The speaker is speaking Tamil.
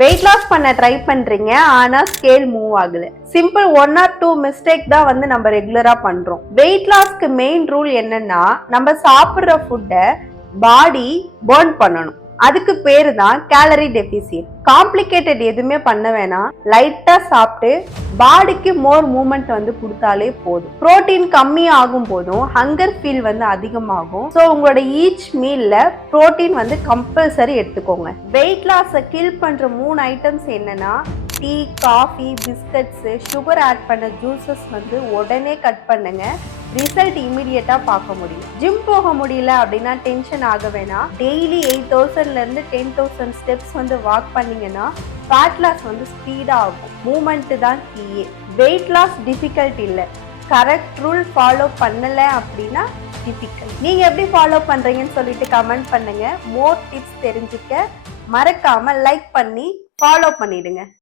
வெயிட் லாஸ் பண்ண ட்ரை பண்றீங்க, ஆனா ஸ்கேல் மூவ் ஆகல. சிம்பிள் 1 or 2 மிஸ்டேக் தான் வந்து நம்ம ரெகுலரா பண்றோம். வெயிட் லாஸ்க்கு மெயின் ரூல் என்னன்னா, நம்ம சாப்பிடுற ஃபுட்டை பாடி பர்ன் பண்ணணும். அதுக்கு பேரு தான் கேலரி டெபிசிட். காம்ப்ளிகேட்டட் எதுவுமே பண்ண வேணாம். லைட்டா சாப்பிட்டு பாடிக்கு மோர் மூவ்மெண்ட் வந்து கொடுத்தாலே போதும். புரோட்டீன் கம்மி ஆகும் போதும் ஹங்கர் ஃபீல் வந்து அதிகமாகும். ஸோ உங்களோட ஈச் மீல்ல புரோட்டீன் வந்து கம்பல்சரி எடுத்துக்கோங்க. வெயிட் லாஸை கில் பண்ற 3 ஐட்டம்ஸ் என்னன்னா, tea, coffee, biscuits, sugar add பண்ண ஜூசஸ் வந்து உடனே கட் பண்ணுங்க. ரிசல்ட் இமிடியேட்டா பார்க்க முடியும். ஜிம் போக முடியல அப்படின்னா டென்ஷன் ஆக வேணாம். டெய்லி 8000ல இருந்து 10,000 ஸ்டெப்ஸ் வந்து வாக் பண்ணீங்கன்னா ஃபேட் லாஸ் வந்து ஸ்பீடா ஆகும். மூமெண்ட் தான் கீயே. வெயிட் லாஸ் டிஃபிகல்ட் இல்லை, கரெக்ட் ரூல் ஃபாலோ பண்ணல அப்படின்னா டிஃபிகல்ட். நீங்க எப்படி ஃபாலோ பண்றீங்கன்னு சொல்லிட்டு கமெண்ட் பண்ணுங்க. மோர் டிப்ஸ் தெரிஞ்சுக்க மறக்காம லைக் பண்ணி ஃபாலோ பண்ணிடுங்க.